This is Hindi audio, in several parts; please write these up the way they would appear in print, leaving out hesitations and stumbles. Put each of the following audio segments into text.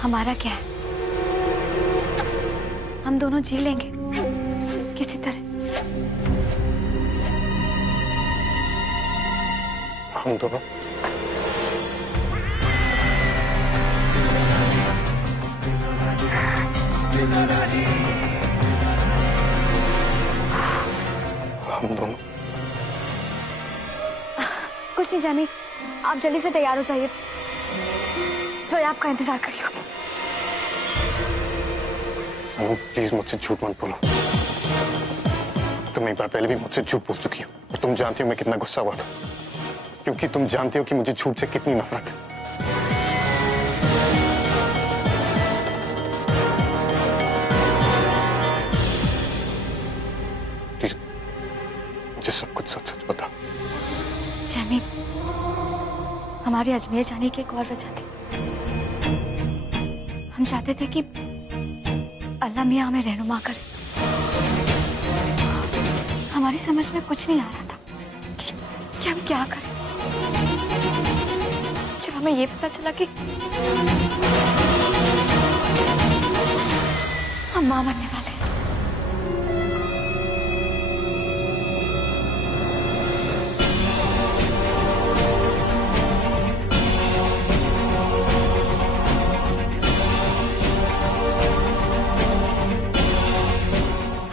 हमारा क्या है, हम दोनों जी लेंगे किसी तरह। हम दोनों? हम दोनों? कुछ नहीं जानी, आप जल्दी से तैयार हो जाइए, जोया आपका इंतजार कर रही होगी। प्लीज मुझसे झूठ मत बोलो। तुम एक बार पहले भी मुझसे झूठ बोल चुकी हो और तुम जानती हो मैं कितना गुस्सा हुआ था, क्योंकि तुम जानती हो कि मुझे झूठ से कितनी नफरत है। प्लीज मुझे सब कुछ सच सच बता। जैमी, हमारे अजमेर जाने की एक और वजह थी। हम चाहते थे कि अल्लाह मियां हमें रहनुमा करे। हमारी समझ में कुछ नहीं आ रहा था कि हम क्या करें। जब हमें ये पता चला कि हम मां बनने वाले हैं,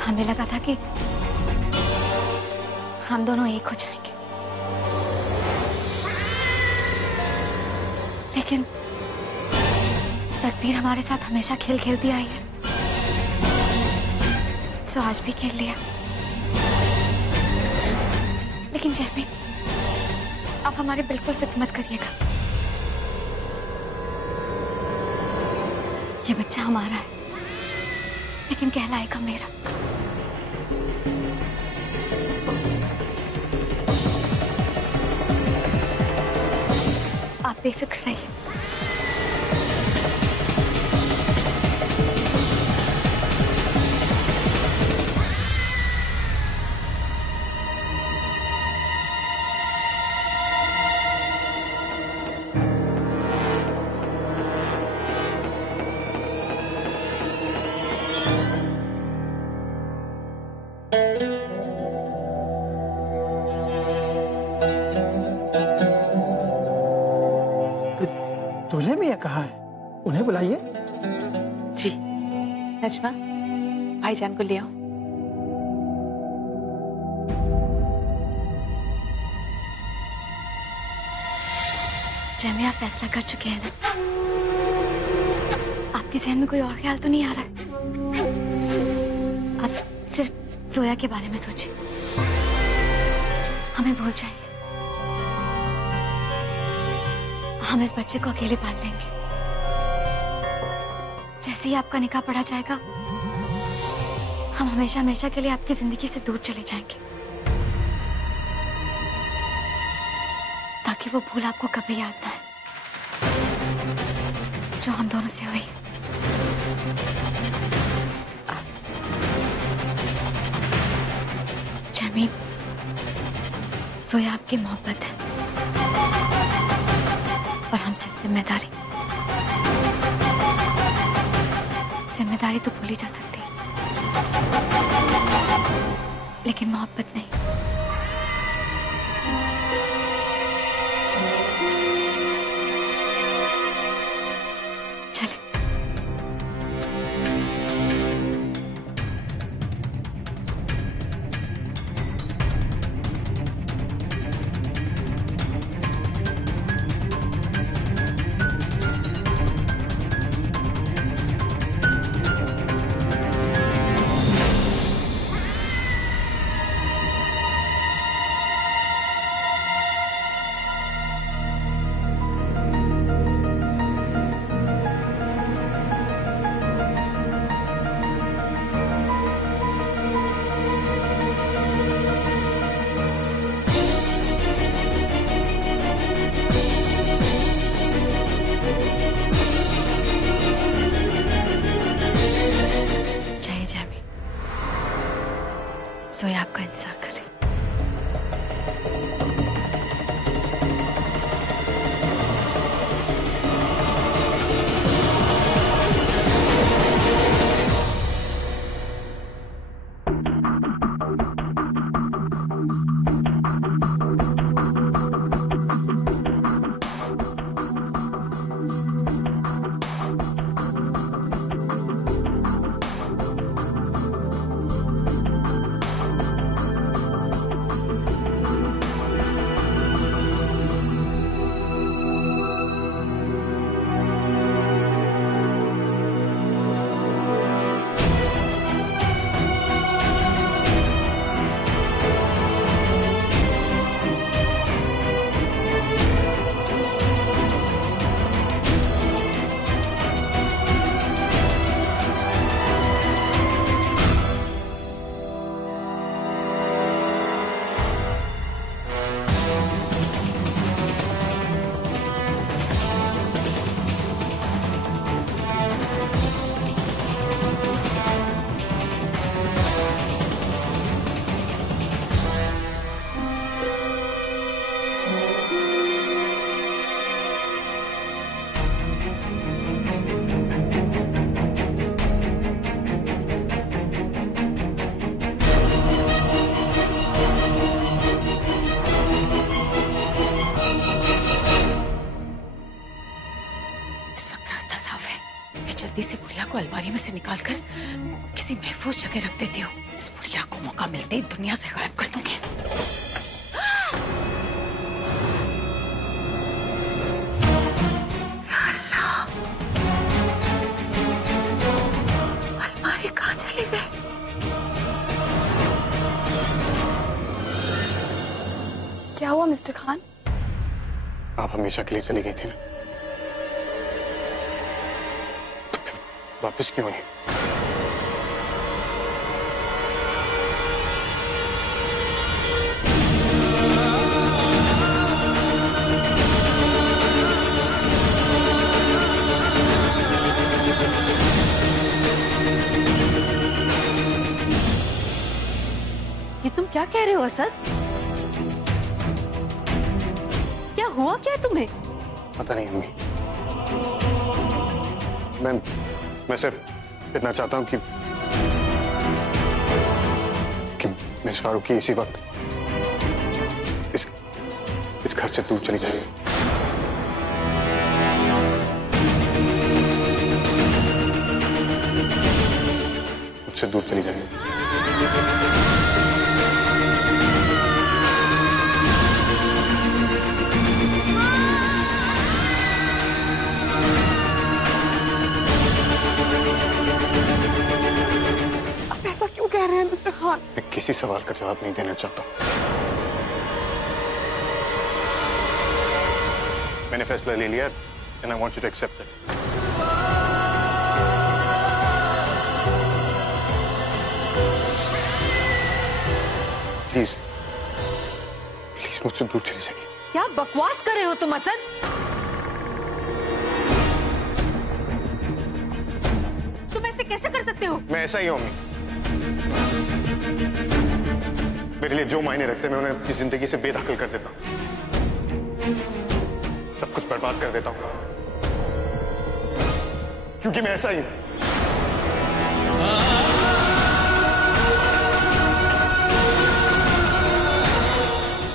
हमें लगा था कि हम दोनों एक हो जाएंगे, लेकिन तकदीर हमारे साथ हमेशा खेल खेलती आई है, जो आज भी खेल लिया। लेकिन जैमी, आप हमारी बिल्कुल फिक्र मत करिएगा। ये बच्चा हमारा है, लेकिन कहलाएगा मेरा। आप बेफिक्र रहिए। दूल्हे मियां कहाँ है? उन्हें बुलाइए। जी नजमा, भाईजान को ले आओ। जैमी, आप फैसला कर चुके हैं ना? आपके जहन में कोई और ख्याल तो नहीं आ रहा है? आप सिर्फ जोया के बारे में सोचिए, हमें भूल जाइए। हम इस बच्चे को अकेले पाल लेंगे। जैसे ही आपका निकाह पढ़ा जाएगा, हम हमेशा हमेशा के लिए आपकी जिंदगी से दूर चले जाएंगे, ताकि वो भूल आपको कभी याद ना आए जो हम दोनों से हुई। जमीन, जोया आपकी मोहब्बत है और हम सिर्फ जिम्मेदारी। जिम्मेदारी तो भूली जा सकती है, लेकिन मोहब्बत नहीं। चले। जोया आपका इंतजार कर रही। मैं जल्दी से बुढ़िया को अलमारी में से निकालकर किसी महफूज जगह रख देती हूँ। इस बुढ़िया को मौका मिलते ही दुनिया से गायब कर दूंगी। अलमारी कहाँ चली गई? क्या हुआ मिस्टर खान? आप हमेशा के लिए चली गई थी ना, तो फिर वापस क्यों नहीं? ये तुम क्या कह रहे हो असद? क्या हुआ क्या तुम्हें? पता नहीं अम्मी, मैं सिर्फ इतना चाहता हूं कि मिस फारूकी इसी वक्त इस घर से दूर चली जाएगी। मुझसे दूर चली जाएगी। ऐसा क्यों कह रहे हैं मिस्टर खान? मैं किसी सवाल का जवाब नहीं देना चाहता। मैंने फैसला ले लिया and I want you to accept it. Please मुझसे दूर चली जाइए। क्या बकवास कर रहे हो तुम असद? तुम ऐसे कैसे कर सकते हो? मैं ऐसा ही हूं अम्मी। मेरे लिए जो मायने रखते हैं मैं उन्हें अपनी जिंदगी से बेदखल कर देता हूं, सब कुछ बर्बाद कर देता हूं, क्योंकि मैं ऐसा ही हूं।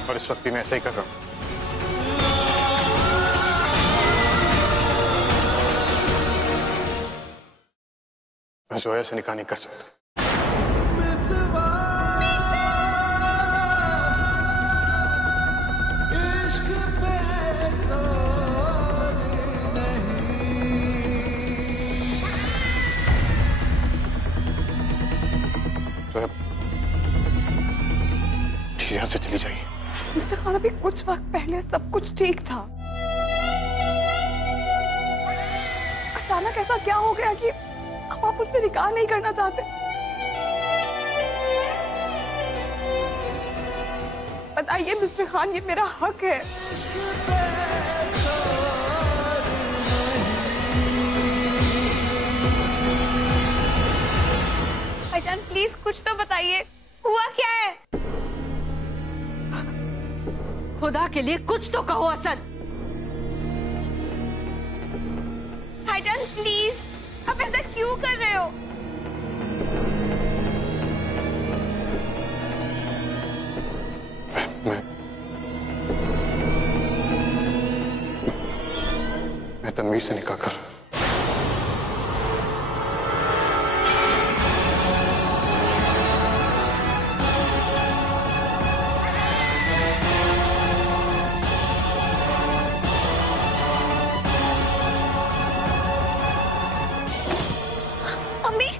और इस वक्त भी मैं ऐसा ही कर रहा हूं। मैं जोया से निकाह नहीं कर सकता। तो प्लीज यहाँ से चली जाइए। मिस्टर खान, अभी कुछ वक्त पहले सब कुछ ठीक था, अचानक ऐसा क्या हो गया कि अब आप मुझसे निकाह नहीं करना चाहते? बताइए मिस्टर खान, ये मेरा हक है। भाईजान प्लीज कुछ तो बताइए, हुआ क्या है? खुदा के लिए कुछ तो कहो असद। भाईजान प्लीज, आप ऐसा क्यों कर रहे हो? मैं तनवीर से निकाह कर रहा हूं। अम्मी,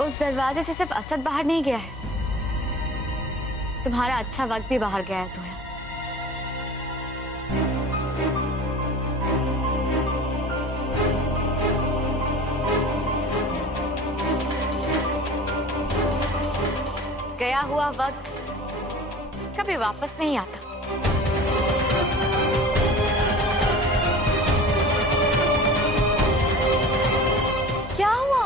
उस दरवाजे से सिर्फ असद बाहर नहीं गया है, तुम्हारा अच्छा वक्त भी बाहर गया है जोया। गया हुआ वक्त कभी वापस नहीं आता। क्या हुआ?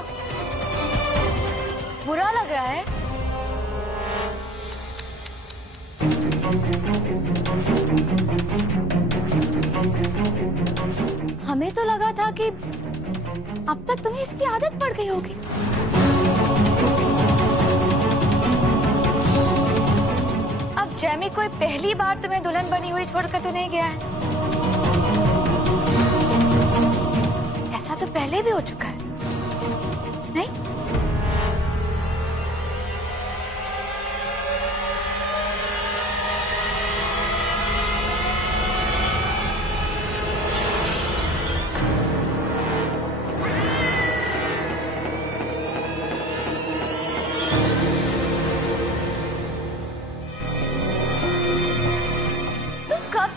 बुरा लग रहा है? हमें तो लगा था कि अब तक तुम्हें इसकी आदत पड़ गई होगी। अब जैमी कोई पहली बार तुम्हें दुल्हन बनी हुई छोड़कर तो नहीं गया है? ऐसा तो पहले भी हो चुका है, नहीं?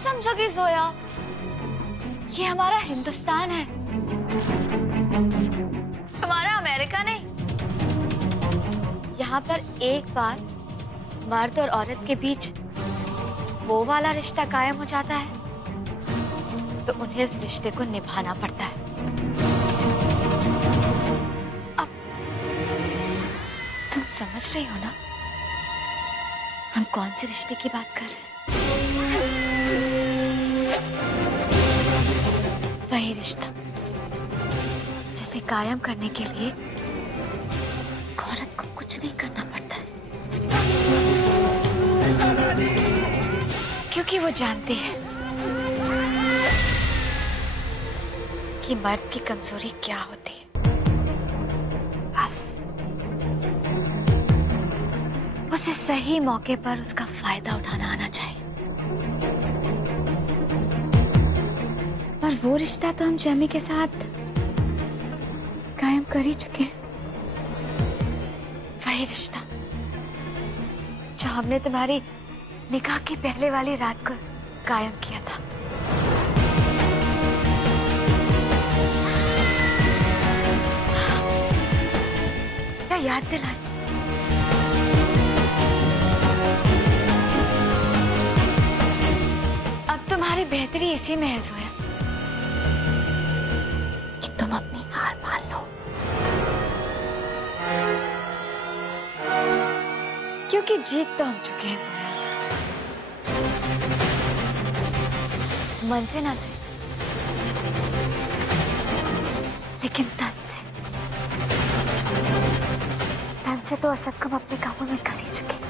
समझोगी जोया, ये हमारा हिंदुस्तान है, हमारा अमेरिका नहीं। यहाँ पर एक बार मर्द और औरत के बीच वो वाला रिश्ता कायम हो जाता है तो उन्हें उस रिश्ते को निभाना पड़ता है। अब तुम समझ रही हो ना हम कौन से रिश्ते की बात कर रहे हैं? वही रिश्ता जिसे कायम करने के लिए औरत को कुछ नहीं करना पड़ता है, क्योंकि वो जानती है कि मर्द की कमजोरी क्या होती है। बस उसे सही मौके पर उसका फायदा उठाना आना चाहिए। और वो रिश्ता तो हम जैमी के साथ कायम कर ही चुके हैं। वही रिश्ता जो हमने तुम्हारी निकाह की पहले वाली रात को कायम किया था। क्या याद दिलाए? अब तुम्हारी बेहतरी इसी में है जोया कि तुम अपनी हार मान लो, क्योंकि जीत तो हम चुके हैं जोया। मन से ना सही, लेकिन तन से तो असद को हम अपने काबू में कर ही चुके।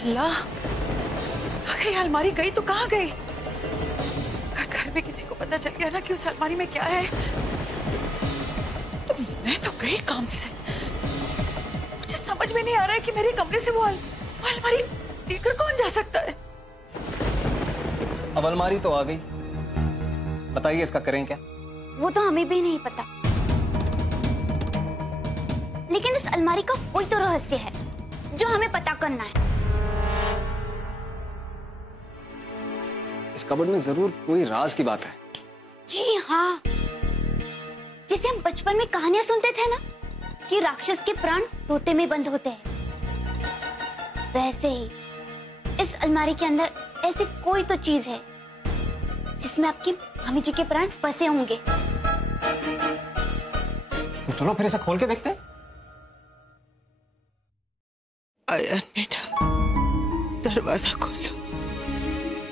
अल्लाह, अगर ये अलमारी गई तो कहाँ गई? अगर घर में किसी को पता चल गया ना कि उस अलमारी में क्या है तो मैं तो गई काम से। मुझे समझ में नहीं आ रहा है कि मेरे कमरे से वो अलमारी लेकर कौन जा सकता है? अब अलमारी तो आ गई, बताइए इसका करें क्या? वो तो हमें भी नहीं पता, लेकिन इस अलमारी का कोई तो रहस्य है जो हमें पता करना है। इस कबर्ड में जरूर कोई राज की बात है। जी हाँ, जिसे हम बचपन में कहानियां सुनते थे ना कि राक्षस के प्राण तोते में बंद होते हैं, वैसे ही इस अलमारी के अंदर ऐसी कोई तो चीज है जिसमें आपकी मामी जी के प्राण बसे होंगे। तो चलो फिर इसे खोल के देखते हैं। आयन बेटा, दरवाजा खोलो,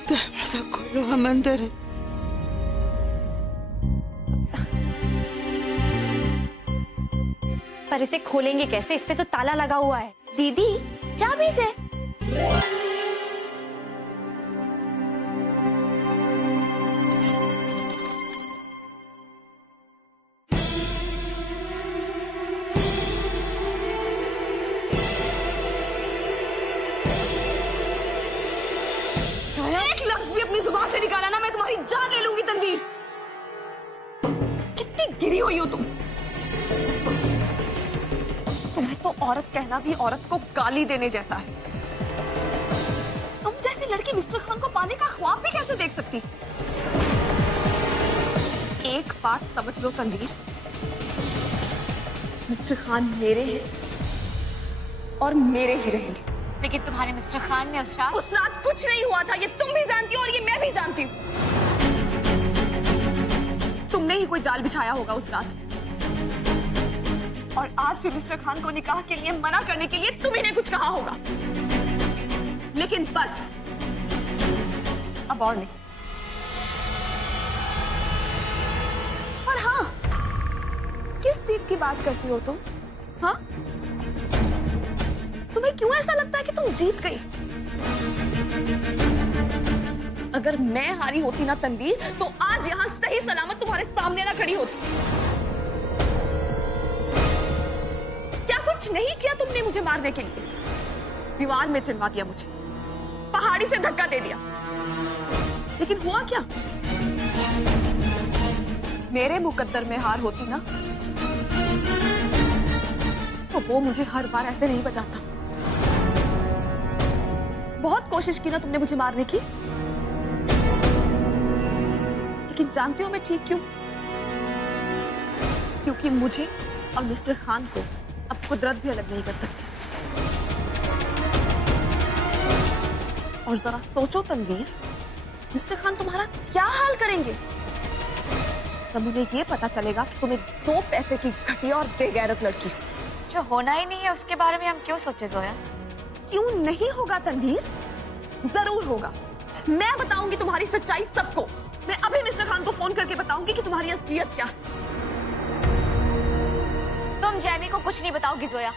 दरवाजा खोलो, हम अंदर हैं। पर इसे खोलेंगे कैसे? इस पे तो ताला लगा हुआ है। दीदी चाबी से। एक लफ्ज भी अपनी जुबान से निकाला ना, मैं तुम्हारी जान ले लूंगी। तनवीर, कितनी गिरी हुई हो तुम। तुम्हें तो औरत कहना भी औरत को गाली देने जैसा है। तुम जैसी लड़की मिस्टर खान को पाने का ख्वाब भी कैसे देख सकती? एक बात समझ लो तनवीर, मिस्टर खान मेरे हैं और मेरे ही रहेंगे। लेकिन तुम्हारे मिस्टर खान ने उस रात कुछ नहीं हुआ था, ये तुम भी जानती हो और ये मैं भी जानती हूँ। तुमने ही कोई जाल बिछाया होगा उस रात, और आज भी मिस्टर खान को निकाह के लिए मना करने के लिए तुम्ही ने कुछ कहा होगा। लेकिन बस अब और नहीं। और हाँ, किस जीत की बात करती हो तुम? हाँ, तुम्हें क्यों ऐसा लगता है कि तुम जीत गई? अगर मैं हारी होती ना तनवीर, तो आज यहां सही सलामत तुम्हारे सामने ना खड़ी होती। क्या कुछ नहीं किया तुमने मुझे मारने के लिए? दीवार में चिनवा दिया मुझे, पहाड़ी से धक्का दे दिया, लेकिन हुआ क्या? मेरे मुकद्दर में हार होती ना, तो वो मुझे हर बार ऐसे नहीं बचाता। बहुत कोशिश की ना तुमने मुझे मारने की, लेकिन जानते हो मैं ठीक क्यों? क्योंकि मुझे और मिस्टर खान को अब कुदरत भी अलग नहीं कर सकती। और जरा सोचो तनवीर, मिस्टर खान तुम्हारा क्या हाल करेंगे जब उन्हें ये पता चलेगा कि तुम्हें 2 पैसे की घटिया और बेगैरत लड़की हो। जो होना ही नहीं है उसके बारे में हम क्यों सोचे जोया? क्यों नहीं होगा तनवीर? जरूर होगा। मैं बताऊंगी तुम्हारी सच्चाई सबको। मैं अभी मिस्टर खान को फोन करके बताऊंगी कि तुम्हारी असलियत क्या है। तुम जैमी को कुछ नहीं बताओगी जोया?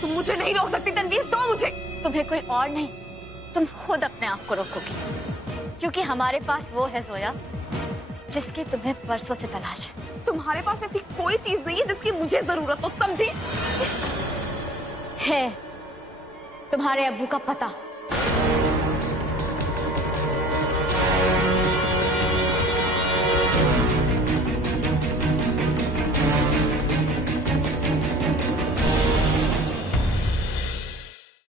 तुम मुझे नहीं रोक सकती तनवीर, तो मुझे। तुम्हें कोई और नहीं, तुम खुद अपने आप को रोकोगी, क्योंकि हमारे पास वो है जोया जिसकी तुम्हें बरसों से तलाश है। तुम्हारे पास ऐसी कोई चीज नहीं है जिसकी मुझे जरूरत हो, समझी? है तुम्हारे अब्बू का पता।